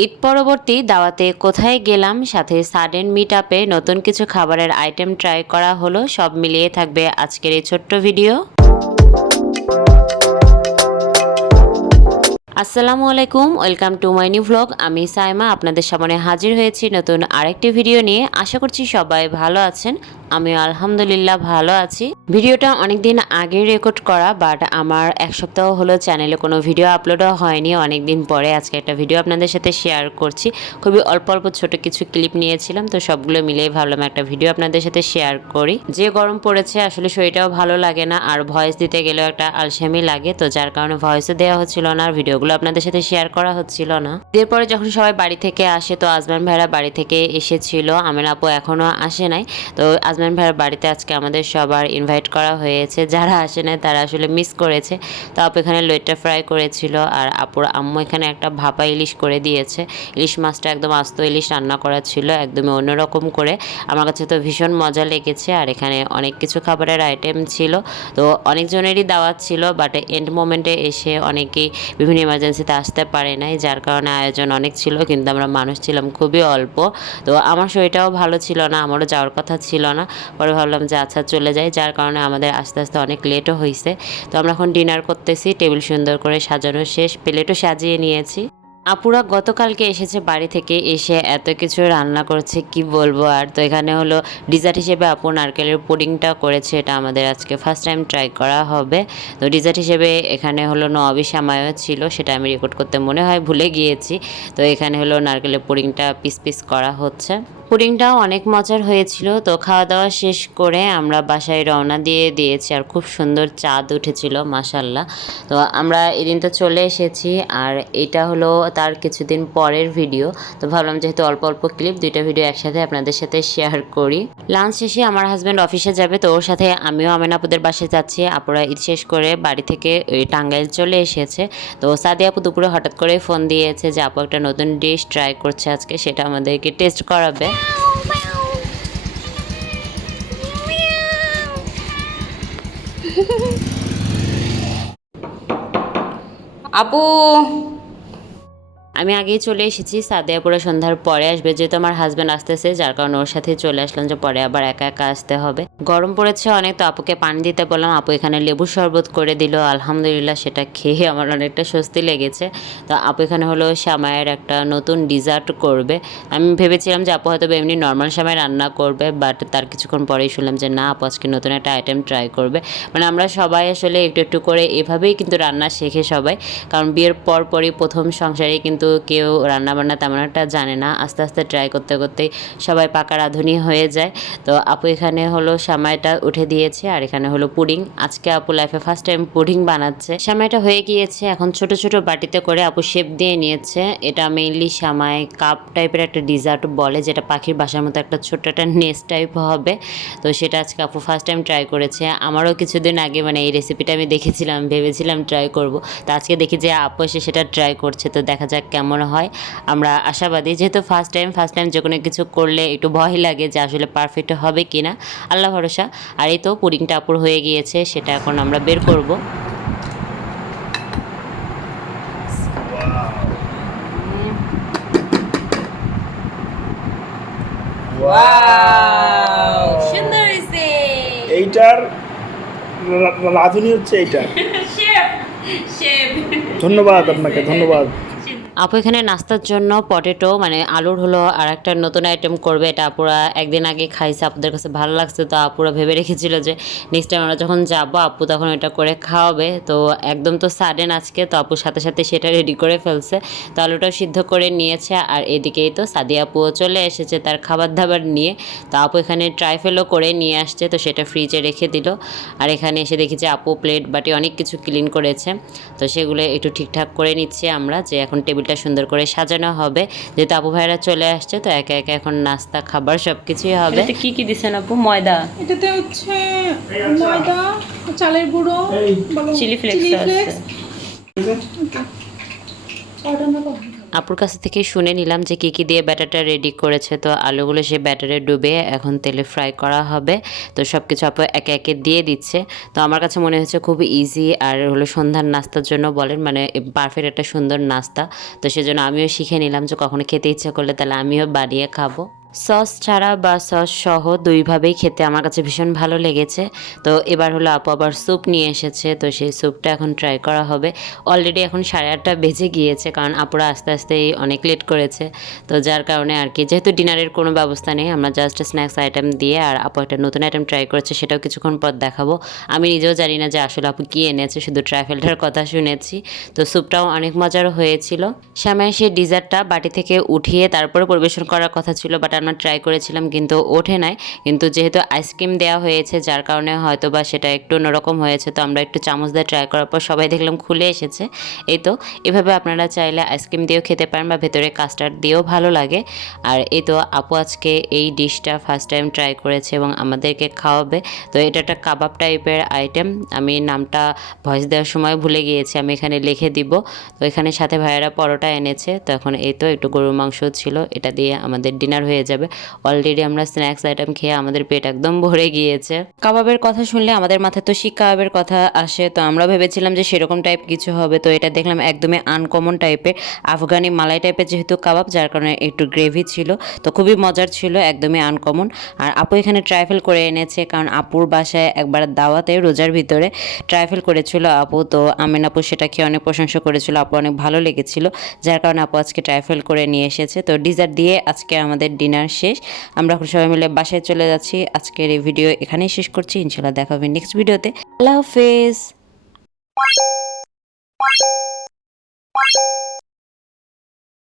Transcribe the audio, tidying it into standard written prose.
ঈদ পরবর্তী দাওয়াতে কোথায় গেলাম, সাথে সাডেন মিট আপে নতুন কিছু খাবারের আইটেম ট্রাই করা হলো, সব মিলিয়ে থাকবে আজকের এই ছোট্ট ভিডিও। আসসালামু আলাইকুম, welcome to my new vlog. আমি সাইমা আপনাদের সামনে হাজির হয়েছি নতুন আরেকটি ভিডিও নিয়ে। আশা করছি সবাই ভালো আছেন, আমিও আলহামদুলিল্লাহ ভালো আছি। ভিডিওটা অনেকদিন আগে রেকর্ড করা, বাট আমার এক সপ্তাহ হলো চ্যানেলে কোনো ভিডিও আপলোডও হয়নি। অনেকদিন পরে আজকে একটা ভিডিও আপনাদের সাথে শেয়ার করছি। খুবই অল্প অল্প ছোট কিছু ক্লিপ নিয়েছিলাম, তো সবগুলো মিলেই ভাবলাম একটা ভিডিও আপনাদের সাথে শেয়ার করি। যে গরম পড়েছে আসলে শরীরটাও ভালো লাগে না, আর ভয়েস দিতে গেলেও একটা আলসেমি লাগে, তো যার কারণে ভয়েসও দেওয়া হচ্ছিল না, আর ভিডিওগুলো আপনাদের সাথে শেয়ার করা হচ্ছিল না। এরপরে যখন সবাই বাড়ি থেকে আসে, তো আজমান ভাইরা বাড়ি থেকে এসেছিল, আমেনা আপু এখনও আসে নাই। তো আজমান ভাইয়ের বাড়িতে আজকে আমাদের সবার ইনভাইট করা হয়েছে, যারা আসে নাই তারা আসলে মিস করেছে। তো আপু এখানে লইট্টা ফ্রাই করেছিল, আর আপুর আম্মু এখানে একটা ভাপা ইলিশ করে দিয়েছে। ইলিশ মাছটা একদম আস্ত ইলিশ রান্না করা ছিল, একদমই অন্যরকম করে। আমার কাছে তো ভীষণ মজা লেগেছে। আর এখানে অনেক কিছু খাবারের আইটেম ছিল, তো অনেকজনেরই দাওয়াত ছিল, বাট এন্ড মোমেন্টে এসে অনেকেই বিভিন্ন ইমার্জেন্সিতে আসতে পারে নাই, যার কারণে আয়োজন অনেক ছিল, কিন্তু আমরা মানুষ ছিলাম খুবই অল্প। তো আমার শরীরটাও ভালো ছিল না, আমারও যাওয়ার কথা ছিল না। পরে ভাবলাম যে আচ্ছা চলে যাই, যার কারণে আমাদের আস্তে আস্তে অনেক লেটও হয়েছে। তো আমরা এখন ডিনার করতেছি, টেবিল সুন্দর করে সাজানো শেষ, প্লেটও সাজিয়ে নিয়েছি। আপুরা গতকালকে এসেছে বাড়ি থেকে, এসে এত কিছু রান্না করছে কি বলবো। আর তো এখানে হলো ডিজার্ট হিসেবে আপু নারকেলের পুডিংটা করেছে, এটা আমাদের আজকে ফার্স্ট টাইম ট্রাই করা হবে। তো ডিজার্ট হিসেবে এখানে হলো নবী সামায়ও ছিল, সেটা আমি রেকর্ড করতে মনে হয় ভুলে গিয়েছি। তো এখানে হলো নারকেলের পুডিংটা পিস পিস করা হচ্ছে। পুডিংটাও অনেক মজার হয়েছিল। তো খাওয়া দাওয়া শেষ করে আমরা বাসায় রওনা দিয়েছি, আর খুব সুন্দর চাঁদ উঠেছিল মাশাল্লাহ। তো আমরা এদিন তো চলে এসেছি, আর এটা হলো তার কিছুদিন পরের ভিডিও। তো ভাবলাম যেহেতু অল্প অল্প ক্লিপ, দুইটা ভিডিও একসাথে আপনাদের সাথে শেয়ার করি। লাঞ্চ শেষে আমার হাজব্যান্ড অফিসে যাবে, তো ওর সাথে আমিও আমেনা আপুদের বাসায় যাচ্ছি। আপুরা ঈদ শেষ করে বাড়ি থেকে ওই টাঙ্গাইল চলে এসেছে। তো সাদিয়া আপু দুপুরে হঠাৎ করে ফোন দিয়েছে যে আপু একটা নতুন ডিশ ট্রাই করছে আজকে, সেটা আমাদেরকে টেস্ট করাবে। আপু আমি আগেই চলে এসেছি, সাদিয়া পুরো সন্ধ্যার পরে আসবে, যেহেতু আমার হাজব্যান্ড আসতেছে, যার কারণে ওর সাথে চলে আসলাম, যে পরে আবার একা একা আসতে হবে। গরম পড়েছে অনেক, তো আপুকে পানি দিতে বললাম, আপু এখানে লেবুর শরবত করে দিল। আলহামদুলিল্লাহ সেটা খেয়ে আমার অনেকটা স্বস্তি লেগেছে। তো আপু এখানে হলো সামায়ের একটা নতুন ডিজার্ট করবে। আমি ভেবেছিলাম যে আপু হয়তো এমনি নর্মাল সামায় রান্না করবে, বাট তার কিছুক্ষণ পরেই শুনলাম যে না, আপু আজকে নতুন একটা আইটেম ট্রাই করবে। মানে আমরা সবাই আসলে একটু একটু করে এভাবেই কিন্তু রান্না শেখে সবাই, কারণ বিয়ের পরই প্রথম সংসারে কিন্তু কেউ রান্নাবান্না তেমন একটা জানে না, আস্তে আস্তে ট্রাই করতে করতেই সবাই পাকা রাঁধুনি হয়ে যায়। তো আপু এখানে হলো সামাইটা উঠে দিয়েছে, আর এখানে হলো পুডিং। আজকে আপু লাইফে ফার্স্ট টাইম পুডিং বানাচ্ছে। সামাইটা হয়ে গিয়েছে, এখন ছোট ছোট বাটিতে করে আপু শেপ দিয়ে নিয়েছে। এটা মেইনলি সামাই কাপ টাইপের একটা ডিজার্ট বলে, যেটা পাখির বাসার মতো একটা ছোট্ট একটা নেস্ট টাইপ হবে। তো সেটা আজকে আপু ফার্স্ট টাইম ট্রাই করেছে। আমারও কিছুদিন আগে মানে এই রেসিপিটা আমি দেখেছিলাম, ভেবেছিলাম ট্রাই করব। তো আজকে দেখি যে আপু এসে সেটা ট্রাই করছে, তো দেখা যাক কেমন হয়। আমরা আশাবাদী, যেহেতু ফার্স্ট টাইম যে কোনো কিছু করলে একটু ভয় লাগে যে আসলে পারফেক্ট হবে কি না, আল্লাহ ভরসা। আর এই তো পুডিংটা আপুর হয়ে গিয়েছে, সেটা এখন আমরা বের করব। সুন্দর হয়েছে। এইটার রাঁধুনি হচ্ছে এইটা। ধন্যবাদ আপনাকে, ধন্যবাদ। আপু এখানে নাস্তার জন্য পটেটো মানে আলুর হলো আর একটা নতুন আইটেম করবে, এটা আপুরা একদিন আগে খাইছে, আপুদের কাছে ভালো লাগছে। তো আপুরা ভেবে রেখেছিল যে নেক্সট টাইম আমরা যখন যাবো আপু তখন এটা করে খাওয়াবে। তো একদম তো সাডেন আজকে, তো আপুর সাথে সাথে সেটা রেডি করে ফেলছে। তো আলুটাও সিদ্ধ করে নিয়েছে, আর এদিকেই তো সাদিয়া আপুও চলে এসেছে তার খাবার দাবার নিয়ে। তো আপু এখানে ট্রাইফেলও করে নিয়ে আসছে, তো সেটা ফ্রিজে রেখে দিল। আর এখানে এসে দেখি যে আপু প্লেট বাটি অনেক কিছু ক্লিন করেছে, তো সেগুলো একটু ঠিকঠাক করে নিচ্ছি আমরা, যে এখন টেবিলটা সুন্দর করে সাজানো হবে। যেহেতু আপু ভাইরা চলে আসছে, তো একা একা এখন নাস্তা খাবার সব কিছুই হবে। কি কি দিচ্ছেন আপু? ময়দা, এটাতে হচ্ছে ময়দা, চালের গুঁড়ো, চিলি ফ্লেক্স আছে। অর্ডার না করো। আপুর কাছ থেকে শুনে নিলাম যে কী দিয়ে ব্যাটারটা রেডি করেছে। তো আলুগুলো সে ব্যাটারে ডুবে এখন তেলে ফ্রাই করা হবে। তো সব কিছু আপু একে একে দিয়ে দিচ্ছে। তো আমার কাছে মনে হচ্ছে খুব ইজি আর হলো সন্ধ্যার নাস্তার জন্য বলেন মানে পারফেক্ট একটা সুন্দর নাস্তা। তো সেজন্য আমিও শিখে নিলাম যে কখনো খেতে ইচ্ছা করলে তাহলে আমিও বানিয়ে খাবো। সস ছাড়া বা সস সহ দুইভাবেই খেতে আমার কাছে ভীষণ ভালো লেগেছে। তো এবার হলো আপু আবার স্যুপ নিয়ে এসেছে, তো সেই স্যুপটা এখন ট্রাই করা হবে। অলরেডি এখন 8:30 বেজে গিয়েছে, কারণ আপুরা আস্তে আস্তেই অনেক লেট করেছে। তো যার কারণে আর কি, যেহেতু ডিনারের কোনো ব্যবস্থা নেই, আমরা জাস্ট স্ন্যাক্স আইটেম দিয়ে আর আপু একটা নতুন আইটেম ট্রাই করেছে, সেটাও কিছুক্ষণ পর দেখাবো। আমি নিজেও জানি না যে আসলে আপু কী এনেছে, শুধু ট্রাইফেলটার কথা শুনেছি। তো স্যুপটাও অনেক মজার হয়েছিল। সামনে সেই ডিজার্টটা বাটি থেকে উঠিয়ে তারপরে পরিবেশন করার কথা ছিল, বাট আমরা ট্রাই করেছিলাম কিন্তু ওঠে নাই। কিন্তু যেহেতু আইসক্রিম দেওয়া হয়েছে যার কারণে হয়তো বা সেটা একটু অন্যরকম হয়েছে। তো আমরা একটু চামচ দিয়ে ট্রাই করার পর সবাই দেখলাম খুলে এসেছে। এই তো এভাবে আপনারা চাইলে আইসক্রিম দিয়েও খেতে পারেন বা ভেতরে কাস্টার্ড দিয়েও ভালো লাগে। আর এই তো আপু আজকে এই ডিশটা ফার্স্ট টাইম ট্রাই করেছে এবং আমাদেরকে খাওয়াবে। তো এটা একটা কাবাব টাইপের আইটেম, আমি নামটা ভয়েস দেওয়ার সময় ভুলে গিয়েছি, আমি এখানে লিখে দিব। তো এখানে সাথে ভাইয়েরা পরোটা এনেছে। তো এখন এই তো একটু গরুর মাংস ছিল, এটা দিয়ে আমাদের ডিনার হয়ে যাবে। অলরেডি আমরা স্ন্যাক্স আইটেম খেয়ে আমাদের পেট একদম ভরে গিয়েছে। কাবাবের কথা শুনলে আমাদের মাথায় তো শিক কাবাবের কথা আসে। তো আমরা ভেবেছিলাম যে সেরকম টাইপ কিছু হবে, তো এটা দেখলাম একদমই আনকমন টাইপের আফগানি মালাই টাইপের, যেহেতু কাবাব যার কারণে একটু গ্রেভি ছিল। তো খুবই মজার ছিল, একদমই আনকমন। আর আপু এখানে ট্রাইফেল করে এনেছে, কারণ আপুর বাসায় একবার দাওয়াতে রোজার ভিতরে ট্রাইফেল করেছিল আপু। তো আমিন আপু সেটা খেয়ে অনেক প্রশংসা করেছিল, আপু অনেক ভালো লেগেছিল, যার কারণে আপু আজকে ট্রাইফেল করে নিয়ে এসেছে। তো ডিজার্ট দিয়ে আজকে আমাদের ডিনার শেষ। আমরা এখন সবাই মিলে বাসায় চলে যাচ্ছি। আজকের এই ভিডিও এখানেই শেষ করছি, ইনশাল্লাহ দেখা হবে নেক্সট ভিডিওতে। আল্লাহ হাফেজ।